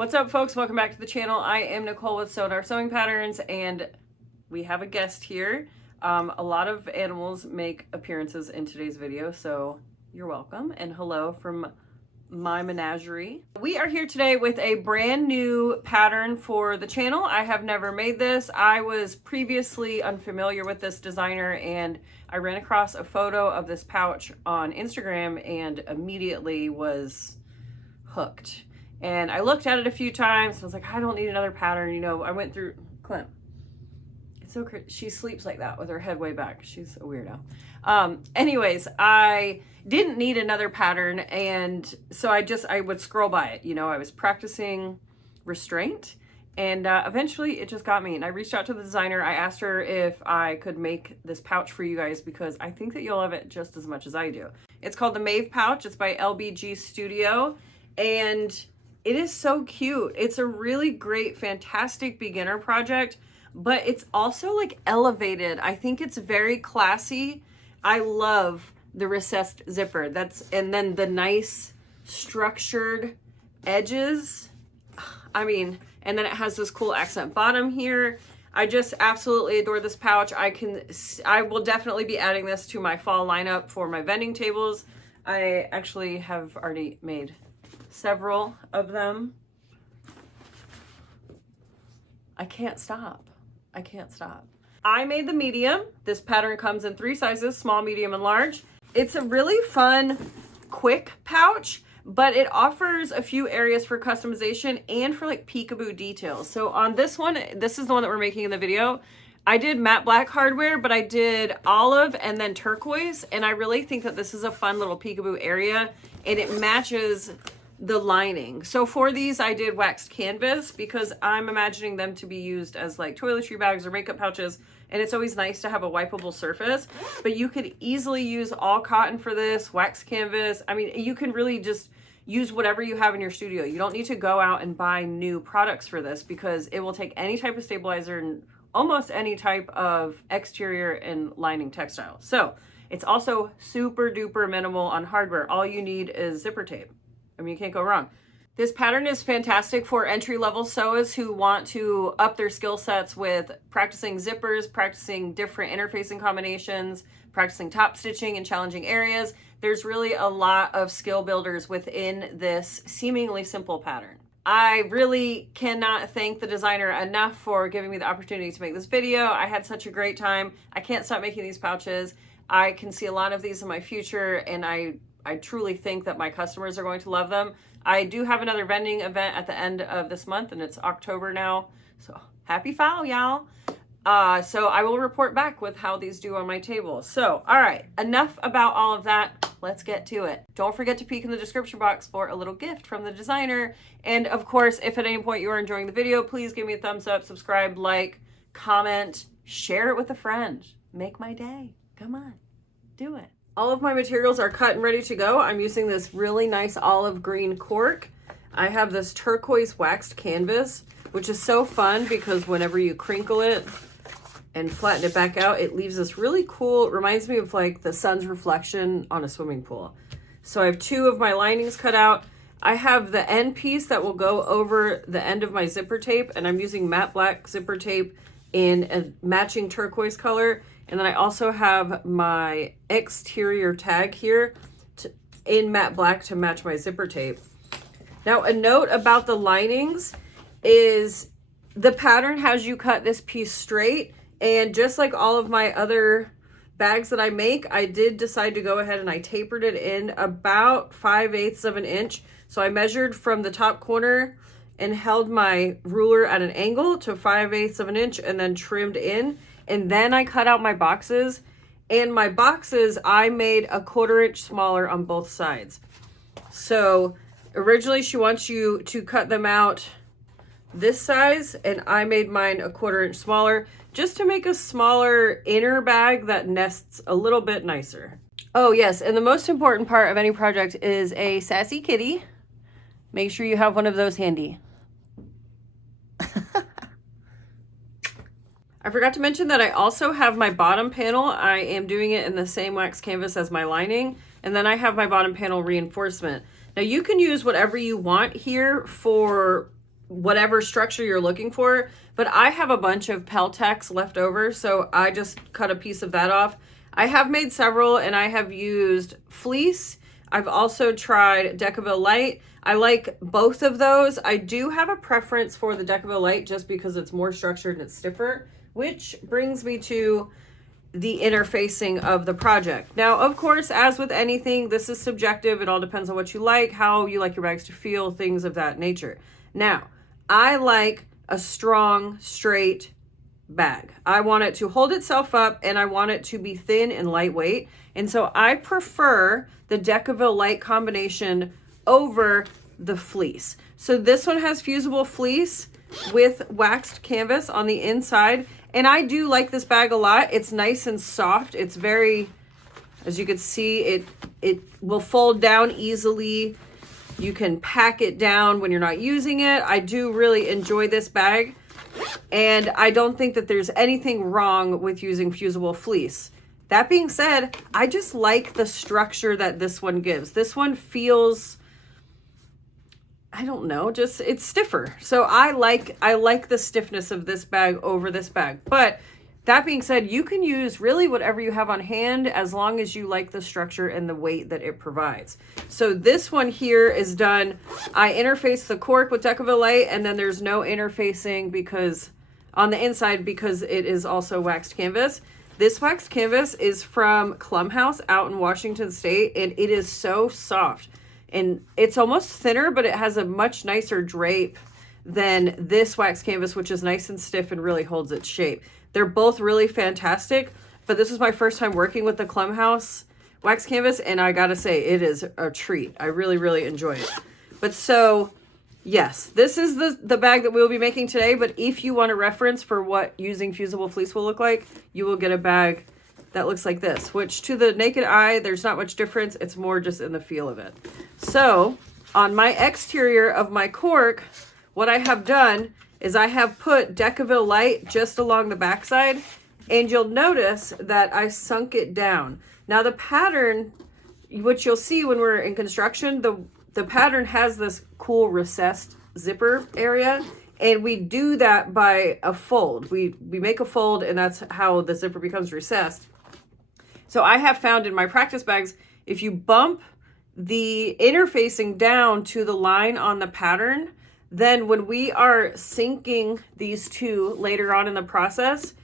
What's up, folks? Welcome back to the channel. I am Nicole with SewGnar Sewing Patterns, and we have a guest here. A lot of animals make appearances in today's video, so you're welcome, and hello from my menagerie. We are here today with a brand new pattern for the channel. I have never made this. I was previously unfamiliar with this designer, and I ran across a photo of this pouch on Instagram and immediately was hooked. And I looked at it a few times. I was like, I don't need another pattern. You know, I went through Clint. It's so crazy. She sleeps like that with her head way back. She's a weirdo. Anyways, I didn't need another pattern. And so I would scroll by it. You know, I was practicing restraint, and eventually it just got me. And I reached out to the designer. I asked her if I could make this pouch for you guys because I think that you'll love it just as much as I do. It's called the Maeve Pouch. It's by LBG Studio. And it is so cute. It's a really great, fantastic beginner project, but it's also like elevated. I think it's very classy. I love the recessed zipper. And then the nice structured edges. I mean, and then it has this cool accent bottom here. I just absolutely adore this pouch. I will definitely be adding this to my fall lineup for my vending tables. I actually have already made several of them. I can't stop. I made the medium. This pattern comes in 3 sizes, small, medium, and large. It's a really fun, quick pouch, but it offers a few areas for customization and for like peekaboo details. So on this one, this is the one that we're making in the video. I did matte black hardware, but I did olive and then turquoise, and I really think that this is a fun little peekaboo area, and it matches the lining. So for these, I did waxed canvas because I'm imagining them to be used as like toiletry bags or makeup pouches, and it's always nice to have a wipeable surface. But you could easily use all cotton for this, waxed canvas. I mean, you can really just use whatever you have in your studio. You don't need to go out and buy new products for this because it will take any type of stabilizer and almost any type of exterior and lining textile. So it's also super duper minimal on hardware. All you need is zipper tape. I mean, you can't go wrong. This pattern is fantastic for entry-level sewists who want to up their skill sets with practicing zippers, practicing different interfacing combinations, practicing top stitching in challenging areas. There's really a lot of skill builders within this seemingly simple pattern. I really cannot thank the designer enough for giving me the opportunity to make this video. I had such a great time. I can't stop making these pouches. I can see a lot of these in my future, and I truly think that my customers are going to love them. I do have another vending event at the end of this month, and it's October now. So happy fall, y'all. So I will report back with how these do on my table. So, all right, enough about all of that. Let's get to it. Don't forget to peek in the description box for a little gift from the designer. And of course, if at any point you are enjoying the video, please give me a thumbs up, subscribe, like, comment, share it with a friend. Make my day. Come on, do it. All of my materials are cut and ready to go. I'm using this really nice olive green cork. I have this turquoise waxed canvas, which is so fun because whenever you crinkle it and flatten it back out, it leaves this really cool, it reminds me of like the sun's reflection on a swimming pool. So I have 2 of my linings cut out. I have the end piece that will go over the end of my zipper tape, and I'm using matte black zipper tape in a matching turquoise color. And then I also have my exterior tag here in matte black to match my zipper tape. Now, a note about the linings is the pattern has you cut this piece straight. And just like all of my other bags that I make, I did decide to go ahead and I tapered it in about 5/8 of an inch. So I measured from the top corner and held my ruler at an angle to 5/8 of an inch and then trimmed in. And then I cut out my boxes, and my boxes, I made a 1/4 inch smaller on both sides. So originally she wants you to cut them out this size, and I made mine a 1/4 inch smaller just to make a smaller inner bag that nests a little bit nicer. Oh yes, and the most important part of any project is a sassy kitty. Make sure you have one of those handy. I forgot to mention that I also have my bottom panel. I am doing it in the same wax canvas as my lining. And then I have my bottom panel reinforcement. Now you can use whatever you want here for whatever structure you're looking for. But I have a bunch of Peltex left over, so I just cut a piece of that off. I have made several, and I have used fleece. I've also tried Decaville Light. I like both of those. I do have a preference for the Decaville Light just because it's more structured and it's stiffer, which brings me to the interfacing of the project. Now, of course, as with anything, this is subjective. It all depends on what you like, how you like your bags to feel, things of that nature. Now, I like a strong, straight bag. I want it to hold itself up, and I want it to be thin and lightweight. And so I prefer the Decaville Light combination over the fleece. So this one has fusible fleece with waxed canvas on the inside. And I do like this bag a lot. It's nice and soft. It's very, as you can see, it will fold down easily. You can pack it down when you're not using it. I do really enjoy this bag. And I don't think that there's anything wrong with using fusible fleece. That being said, I just like the structure that this one gives. This one feels, I don't know, just it's stiffer. So I like the stiffness of this bag over this bag. But that being said, you can use really whatever you have on hand as long as you like the structure and the weight that it provides. So this one here is done. I interface the cork with Decaville Light, and then there's no interfacing because on the inside because it is also waxed canvas. This waxed canvas is from Clumhouse out in Washington State, and it is so soft. And it's almost thinner, but it has a much nicer drape than this wax canvas, which is nice and stiff and really holds its shape. They're both really fantastic, but this is my first time working with the Clumhouse wax canvas, and I gotta say, it is a treat. I really, really enjoy it. But so, yes, this is the bag that we'll be making today, but if you want a reference for what using fusible fleece will look like, you will get a bag that looks like this, which to the naked eye, there's not much difference. It's more just in the feel of it. So on my exterior of my cork, what I have done is I have put Decaville Light just along the backside, and you'll notice that I sunk it down. Now the pattern, which you'll see when we're in construction, the pattern has this cool recessed zipper area, and we do that by a fold. We make a fold, and that's how the zipper becomes recessed. So I have found in my practice bags, if you bump the interfacing down to the line on the pattern, then when we are sinking these two later on in the process,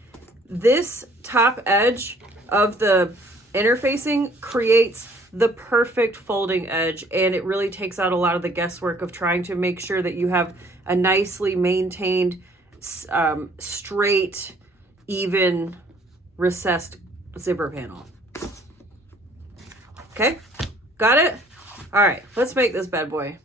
this top edge of the interfacing creates the perfect folding edge, and it really takes out a lot of the guesswork of trying to make sure that you have a nicely maintained, straight, even recessed zipper panel. Okay, got it? All right, let's make this bad boy.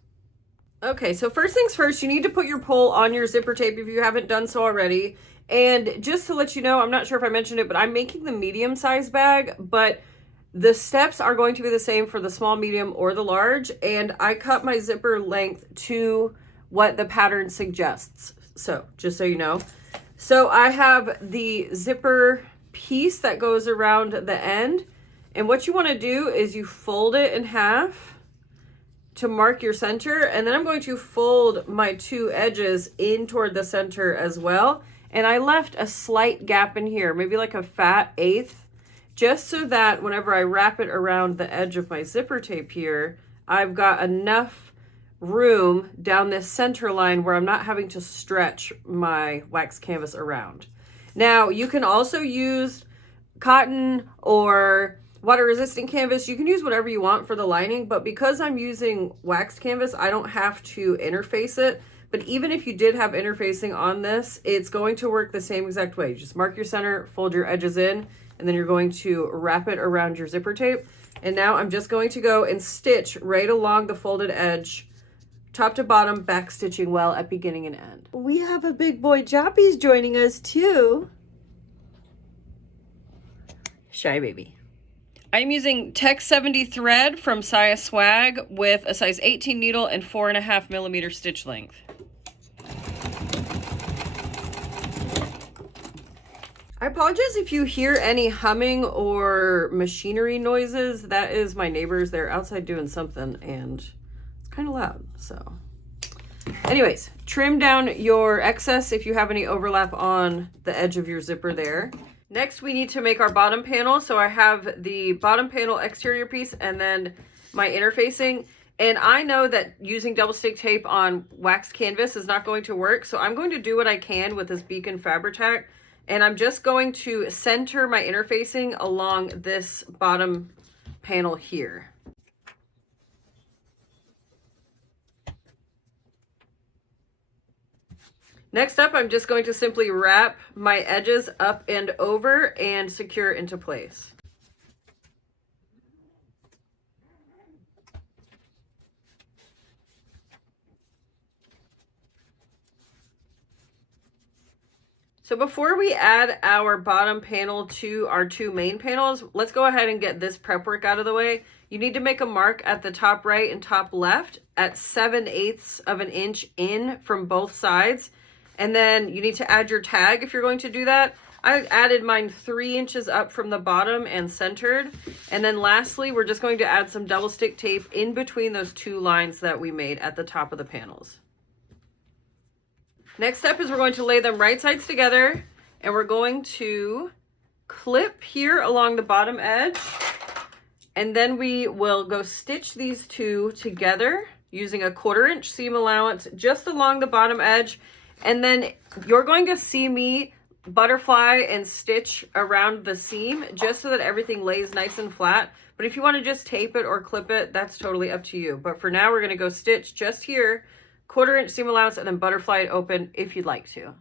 Okay, so first things first, you need to put your pole on your zipper tape if you haven't done so already. And just to let you know, I'm not sure if I mentioned it, but I'm making the medium size bag, but the steps are going to be the same for the small, medium, or the large. And I cut my zipper length to what the pattern suggests. So just so you know. So I have the zipper piece that goes around the end. And what you want to do is you fold it in half to mark your center, and then I'm going to fold my two edges in toward the center as well. And I left a slight gap in here, maybe like a fat eighth, just so that whenever I wrap it around the edge of my zipper tape here, I've got enough room down this center line where I'm not having to stretch my wax canvas around. Now, you can also use cotton or water resistant canvas. You can use whatever you want for the lining, but because I'm using waxed canvas, I don't have to interface it. But even if you did have interfacing on this, it's going to work the same exact way. Just mark your center, fold your edges in, and then you're going to wrap it around your zipper tape. And now I'm just going to go and stitch right along the folded edge, top to bottom, back stitching well at beginning and end. We have a big boy Joppies joining us too. Shy baby. I'm using Tech 70 thread from Saya Swag with a size 18 needle and 4.5 millimeter stitch length. I apologize if you hear any humming or machinery noises. That is my neighbors. They're outside doing something and it's kind of loud. So Anyways, trim down your excess if you have any overlap on the edge of your zipper there. Next, we need to make our bottom panel. So I have the bottom panel exterior piece and then my interfacing. And I know that using double stick tape on waxed canvas is not going to work. So I'm going to do what I can with this Beacon Fabri-Tac. And I'm just going to center my interfacing along this bottom panel here. Next up, I'm just going to simply wrap my edges up and over and secure into place. So before we add our bottom panel to our two main panels, let's go ahead and get this prep work out of the way. You need to make a mark at the top right and top left at 7/8 of an inch in from both sides. And then you need to add your tag if you're going to do that. I added mine 3 inches up from the bottom and centered. And then lastly, we're just going to add some double stick tape in between those two lines that we made at the top of the panels. Next step is we're going to lay them right sides together, and we're going to clip here along the bottom edge, and then we will go stitch these two together using a 1/4 inch seam allowance just along the bottom edge. And then you're going to see me butterfly and stitch around the seam just so that everything lays nice and flat. But if you want to just tape it or clip it, that's totally up to you. But for now, we're going to go stitch just here, 1/4 inch seam allowance, and then butterfly it open if you'd like to.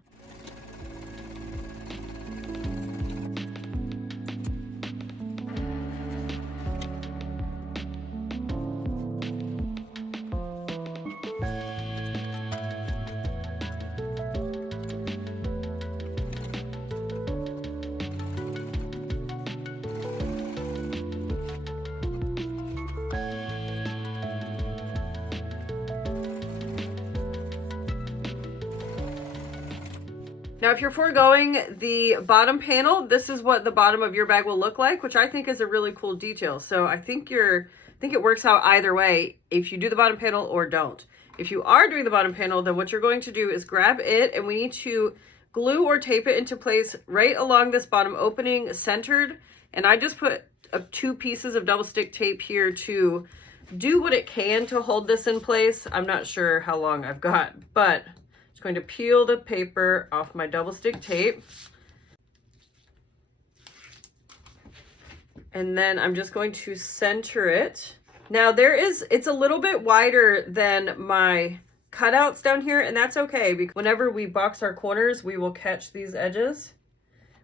Now, if you're foregoing the bottom panel, this is what the bottom of your bag will look like, which I think is a really cool detail. So I think it works out either way if you do the bottom panel or don't. If you are doing the bottom panel, then what you're going to do is grab it, and we need to glue or tape it into place right along this bottom opening, centered. And I just put 2 pieces of double stick tape here to do what it can to hold this in place. I'm not sure how long I've got, but going to peel the paper off my double stick tape. And then I'm just going to center it. Now it's a little bit wider than my cutouts down here, and that's okay because whenever we box our corners, we will catch these edges.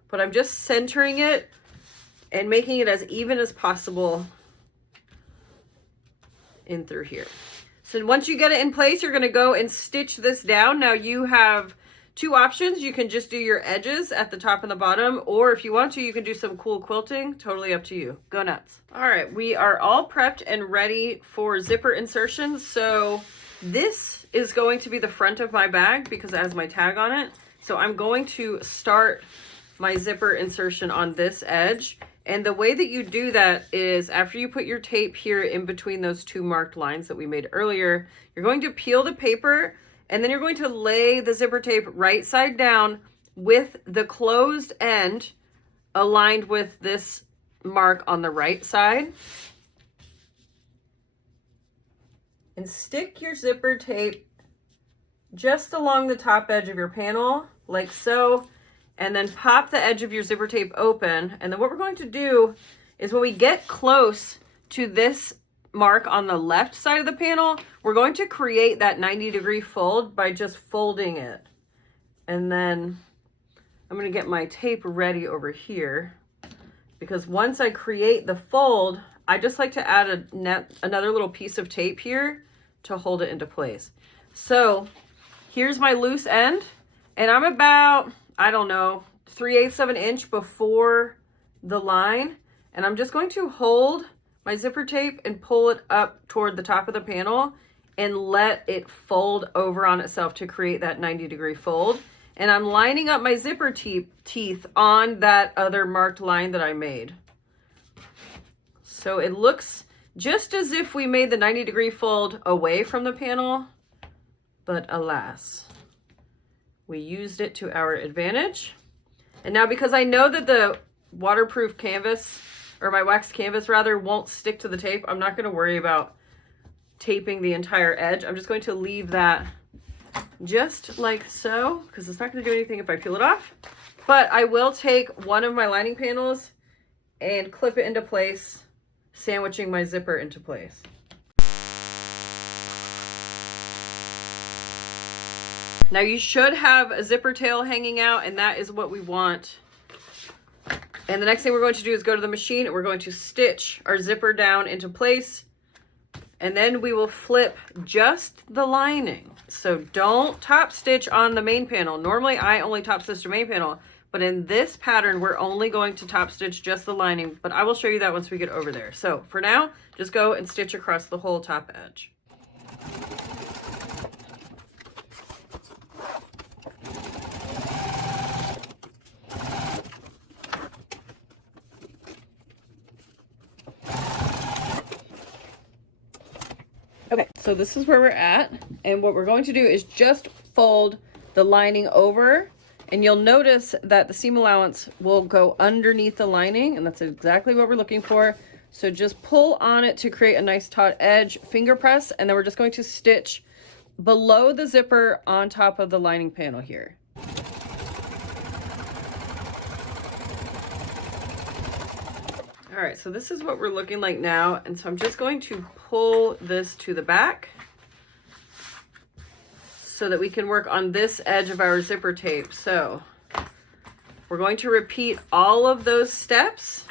But I'm just centering it and making it as even as possible in through here. So once you get it in place, you're going to go and stitch this down. Now you have 2 options. You can just do your edges at the top and the bottom, or if you want to, you can do some cool quilting. Totally up to you. Go nuts. All right, we are all prepped and ready for zipper insertion. So this is going to be the front of my bag because it has my tag on it. So I'm going to start my zipper insertion on this edge. And the way that you do that is after you put your tape here in between those 2 marked lines that we made earlier, you're going to peel the paper, and then you're going to lay the zipper tape right side down with the closed end aligned with this mark on the right side. And stick your zipper tape just along the top edge of your panel, like so. And then pop the edge of your zipper tape open. And then what we're going to do is when we get close to this mark on the left side of the panel, we're going to create that 90-degree fold by just folding it. And then I'm going to get my tape ready over here because once I create the fold, I just like to add another little piece of tape here to hold it into place. So here's my loose end, and I'm about, I don't know, 3/8 of an inch before the line. And I'm just going to hold my zipper tape and pull it up toward the top of the panel and let it fold over on itself to create that 90-degree fold. And I'm lining up my zipper teeth on that other marked line that I made. So it looks just as if we made the 90-degree fold away from the panel, but alas, we used it to our advantage. And now because I know that the waterproof canvas, or my wax canvas rather, won't stick to the tape, I'm not going to worry about taping the entire edge. I'm just going to leave that just like so, because it's not going to do anything if I peel it off. But I will take one of my lining panels and clip it into place, sandwiching my zipper into place. Now you should have a zipper tail hanging out, and that is what we want. And the next thing we're going to do is go to the machine and we're going to stitch our zipper down into place. And then we will flip just the lining. So don't top stitch on the main panel. Normally I only top stitch the main panel, but in this pattern, we're only going to top stitch just the lining, but I will show you that once we get over there. So for now, just go and stitch across the whole top edge. Okay, so this is where we're at, and what we're going to do is just fold the lining over, and you'll notice that the seam allowance will go underneath the lining, and that's exactly what we're looking for. So just pull on it to create a nice taut edge, finger press, and then we're just going to stitch below the zipper on top of the lining panel here. All right, so this is what we're looking like now. And so I'm just going to pull this to the back so that we can work on this edge of our zipper tape. So we're going to repeat all of those steps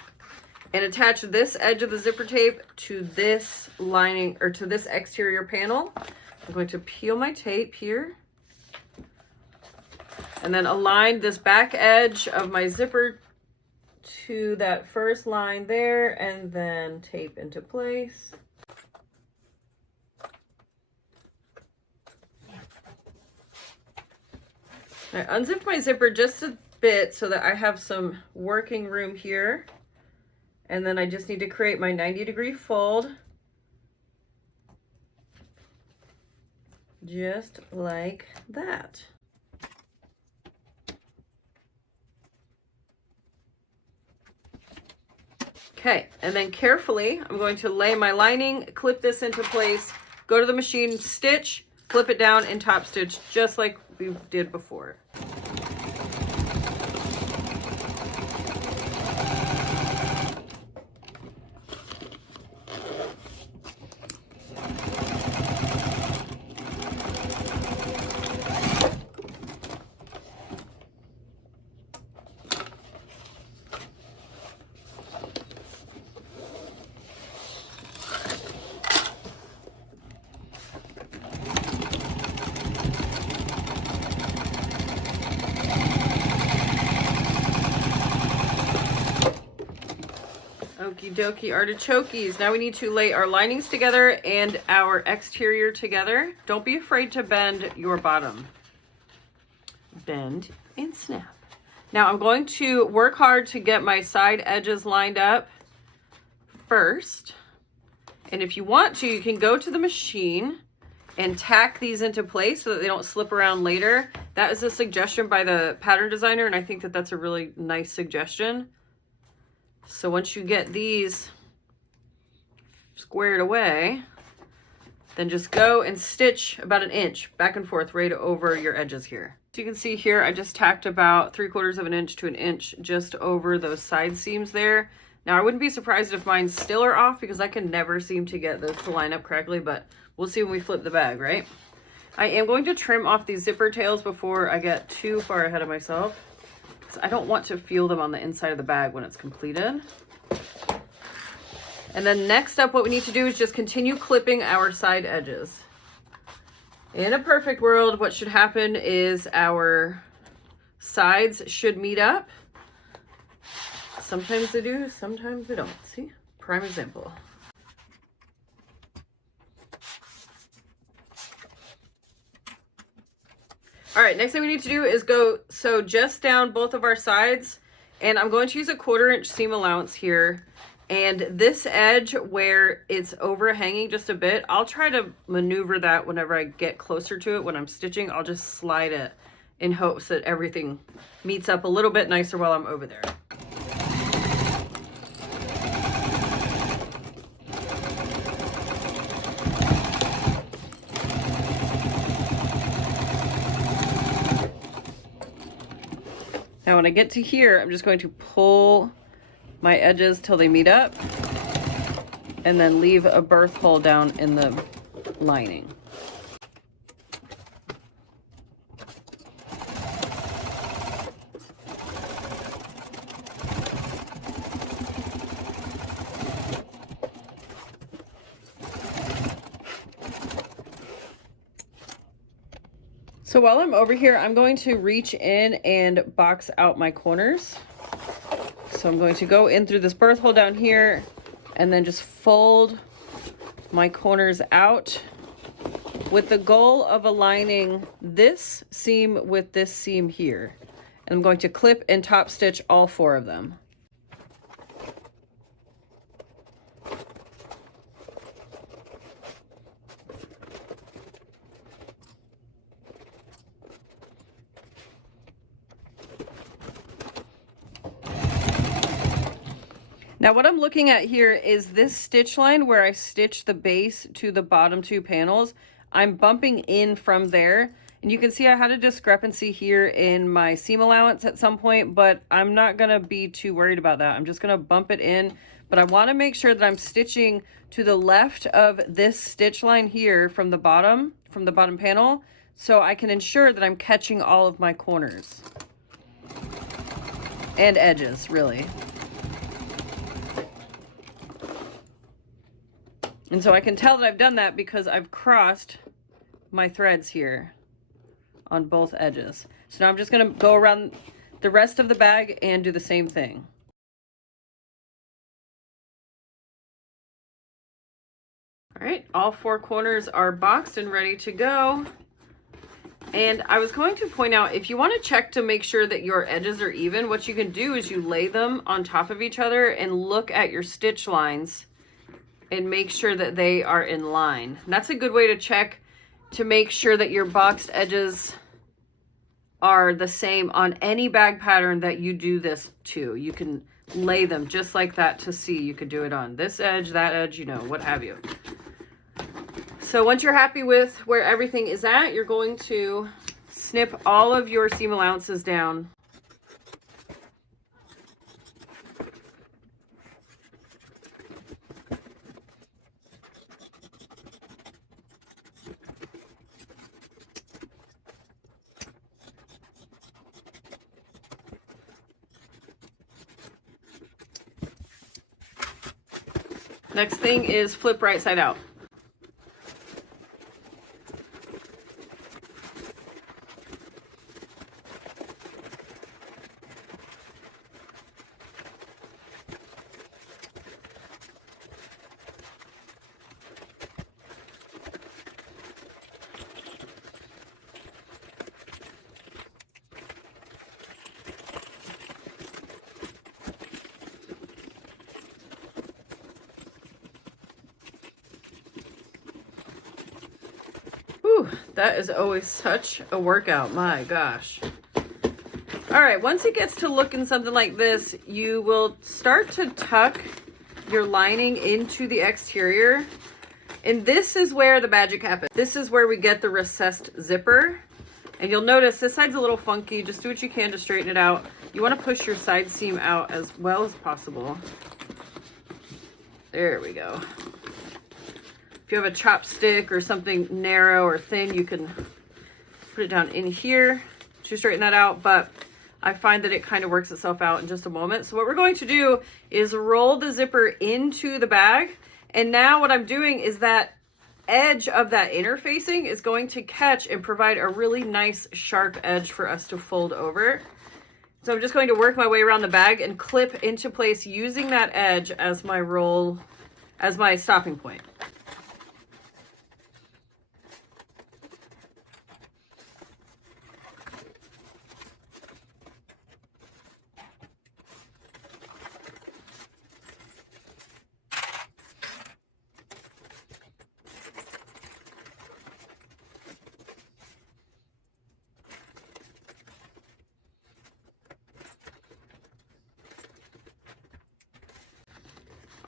and attach this edge of the zipper tape to this lining, or to this exterior panel. I'm going to peel my tape here and then align this back edge of my zipper to that first line there, and then tape into place. I unzipped my zipper just a bit so that I have some working room here. And then I just need to create my 90-degree fold. Just like that. Okay, and then carefully, I'm going to lay my lining, clip this into place, go to the machine, stitch, flip it down, and top stitch, just like we did before. Okie dokie artichokes. Now we need to lay our linings together and our exterior together. Don't be afraid to bend your bottom. Bend and snap. Now I'm going to work hard to get my side edges lined up first. And if you want to, you can go to the machine and tack these into place so that they don't slip around later. That is a suggestion by the pattern designer, and I think that that's a really nice suggestion. So once you get these squared away, then just go and stitch about an inch back and forth right over your edges here. So you can see here, I just tacked about 3/4 of an inch to an inch just over those side seams there. Now I wouldn't be surprised if mine still are off because I can never seem to get this to line up correctly, but we'll see when we flip the bag, right? I am going to trim off these zipper tails before I get too far ahead of myself. I don't want to feel them on the inside of the bag when it's completed. And then next up, what we need to do is just continue clipping our side edges. In a perfect world, what should happen is our sides should meet up. Sometimes they do, sometimes they don't. See? Prime example. All right, next thing we need to do is go sew just down both of our sides, and I'm going to use a 1/4 inch seam allowance here And this edge where it's overhanging just a bit, I'll try to maneuver that whenever I get closer to it. When I'm stitching, I'll just slide it in hopes that everything meets up a little bit nicer while I'm over there. Now when I get to here, I'm just going to pull my edges till they meet up and then leave a birth hole down in the lining. So while I'm over here, I'm going to reach in and box out my corners. So I'm going to go in through this birth hole down here and then just fold my corners out with the goal of aligning this seam with this seam here. And I'm going to clip and top stitch all 4 of them. Now what I'm looking at here is this stitch line where I stitch the base to the bottom 2 panels. I'm bumping in from there, and you can see I had a discrepancy here in my seam allowance at some point, but I'm not gonna be too worried about that. I'm just gonna bump it in, but I wanna make sure that I'm stitching to the left of this stitch line here from the bottom panel, so I can ensure that I'm catching all of my corners and edges, really. And so I can tell that I've done that because I've crossed my threads here on both edges. So now I'm just going to go around the rest of the bag and do the same thing. All right, all 4 corners are boxed and ready to go. And I was going to point out, if you want to check to make sure that your edges are even, what you can do is you lay them on top of each other and look at your stitch lines and make sure that they are in line. And that's a good way to check to make sure that your boxed edges are the same on any bag pattern that you do this to. You can lay them just like that to see. You could do it on this edge, that edge, you know, what have you. So once you're happy with where everything is at, you're going to snip all of your seam allowances down. Next thing is flip right side out. Whew, that is always such a workout, my gosh. All right, once it gets to looking something like this, you will start to tuck your lining into the exterior. And this is where the magic happens. This is where we get the recessed zipper. And you'll notice this side's a little funky. Just do what you can to straighten it out. You want to push your side seam out as well as possible. There we go. If you have a chopstick or something narrow or thin, you can put it down in here to straighten that out, but I find that it kind of works itself out in just a moment. So what we're going to do is roll the zipper into the bag, and now what I'm doing is that edge of that interfacing is going to catch and provide a really nice sharp edge for us to fold over. So I'm just going to work my way around the bag and clip into place using that edge as my roll, as my stopping point.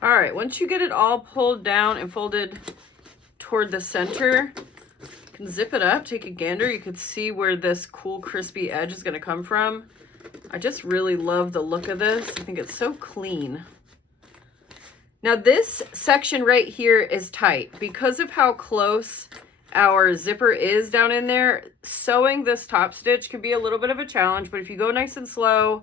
All right, once you get it all pulled down and folded toward the center, you can zip it up, take a gander. You can see where this cool crispy edge is gonna come from. I just really love the look of this. I think it's so clean. Now this section right here is tight. Because of how close our zipper is down in there, sewing this top stitch can be a little bit of a challenge, but if you go nice and slow,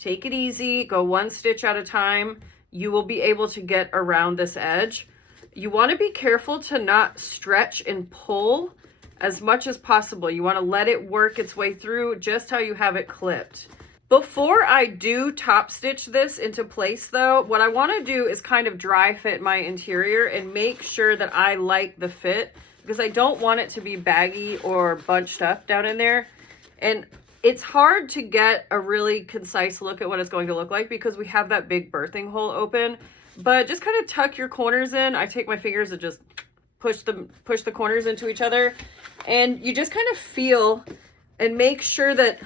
take it easy, go one stitch at a time, you will be able to get around this edge. You want to be careful to not stretch and pull as much as possible. You want to let it work its way through just how you have it clipped. Before I do top stitch this into place though, what I want to do is kind of dry fit my interior and make sure that I like the fit, because I don't want it to be baggy or bunched up down in there. And it's hard to get a really concise look at what it's going to look like because we have that big birthing hole open, but just kind of tuck your corners in. I take my fingers and just push the corners into each other, and you just kind of feel and make sure that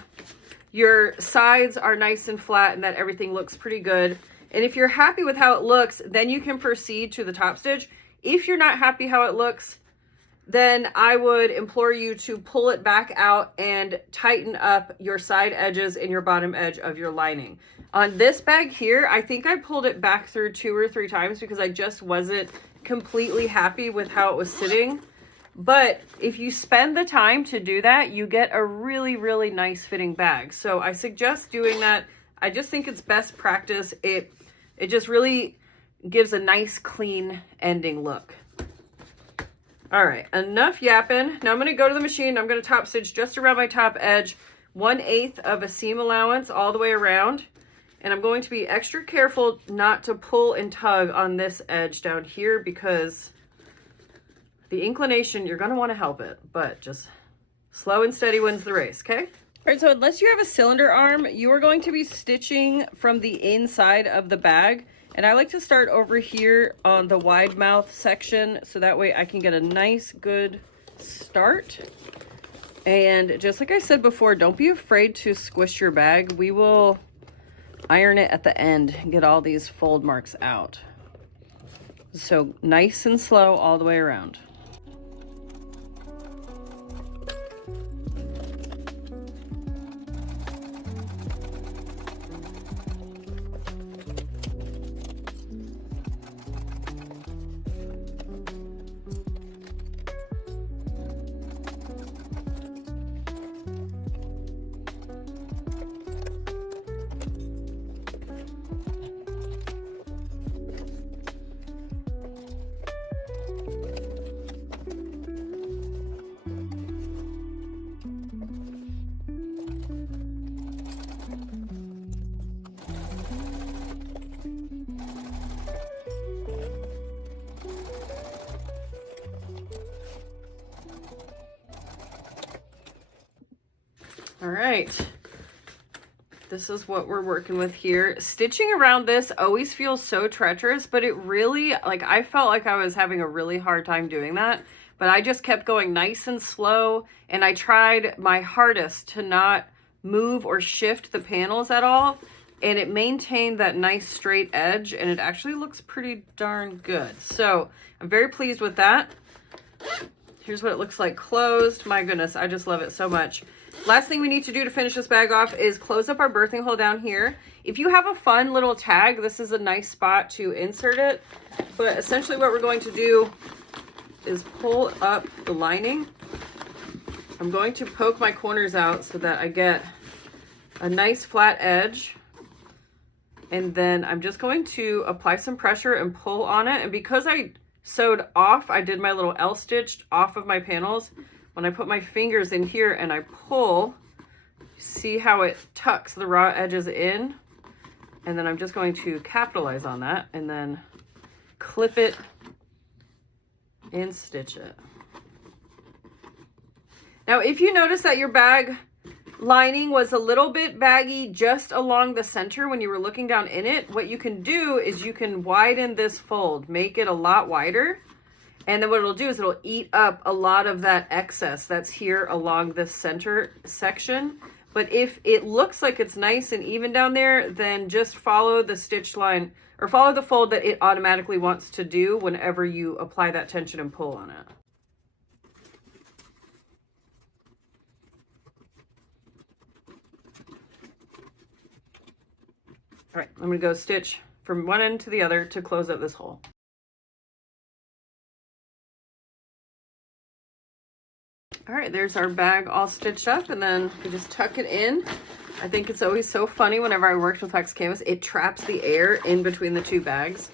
your sides are nice and flat and that everything looks pretty good. And if you're happy with how it looks, then you can proceed to the top stitch. If you're not happy how it looks, then I would implore you to pull it back out and tighten up your side edges and your bottom edge of your lining. On this bag here, I think I pulled it back through 2 or 3 times because I just wasn't completely happy with how it was sitting. But if you spend the time to do that, you get a really, really nice fitting bag. So I suggest doing that. I just think it's best practice. It just really gives a nice, clean ending look. All right, enough yapping. Now I'm going to go to the machine. I'm going to top stitch just around my top edge, 1/8 of a seam allowance all the way around. And I'm going to be extra careful not to pull and tug on this edge down here because the inclination, you're going to want to help it, but just slow and steady wins the race, okay? All right, so unless you have a cylinder arm, you are going to be stitching from the inside of the bag. And I like to start over here on the wide mouth section so that way I can get a nice, good start. And just like I said before, don't be afraid to squish your bag. We will iron it at the end and get all these fold marks out. So nice and slow all the way around. All right, this is what we're working with here. Stitching around this always feels so treacherous, but it really, like, I felt like I was having a really hard time doing that, but I just kept going nice and slow, and I tried my hardest to not move or shift the panels at all, and it maintained that nice straight edge, and it actually looks pretty darn good. So I'm very pleased with that. Here's what it looks like closed. My goodness, I just love it so much. Last thing we need to do to finish this bag off is close up our birthing hole down here. If you have a fun little tag, this is a nice spot to insert it. But essentially what we're going to do is pull up the lining. I'm going to poke my corners out so that I get a nice flat edge. And then I'm just going to apply some pressure and pull on it. And because I sewed off, I did my little L stitch off of my panels. When I put my fingers in here and I pull, see how it tucks the raw edges in? And then I'm just going to capitalize on that and then clip it and stitch it. Now, if you notice that your bag lining was a little bit baggy just along the center when you were looking down in it, what you can do is you can widen this fold, make it a lot wider. And then what it'll do is it'll eat up a lot of that excess that's here along this center section. But if it looks like it's nice and even down there, then just follow the stitch line or follow the fold that it automatically wants to do whenever you apply that tension and pull on it. All right, I'm gonna go stitch from one end to the other to close up this hole. All right, there's our bag all stitched up, and then we just tuck it in. I think it's always so funny whenever I worked with wax canvas, it traps the air in between the two bags,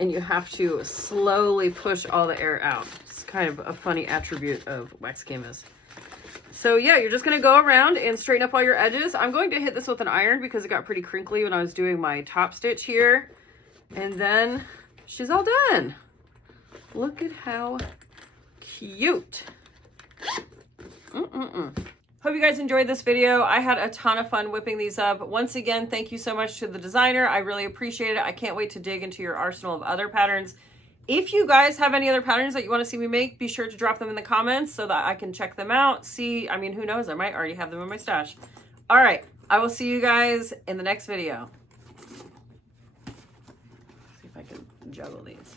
and you have to slowly push all the air out. It's kind of a funny attribute of wax canvas. So yeah, you're just gonna go around and straighten up all your edges. I'm going to hit this with an iron because it got pretty crinkly when I was doing my top stitch here. And then she's all done. Look at how cute. Hope you guys enjoyed this video. I had a ton of fun whipping these up. Once again, thank you so much to the designer. I really appreciate it. I can't wait to dig into your arsenal of other patterns. If you guys have any other patterns that you want to see me make, be sure to drop them in the comments so that I can check them out. See, I mean, who knows? I might already have them in my stash. All right, I will see you guys in the next video. See if I can juggle these.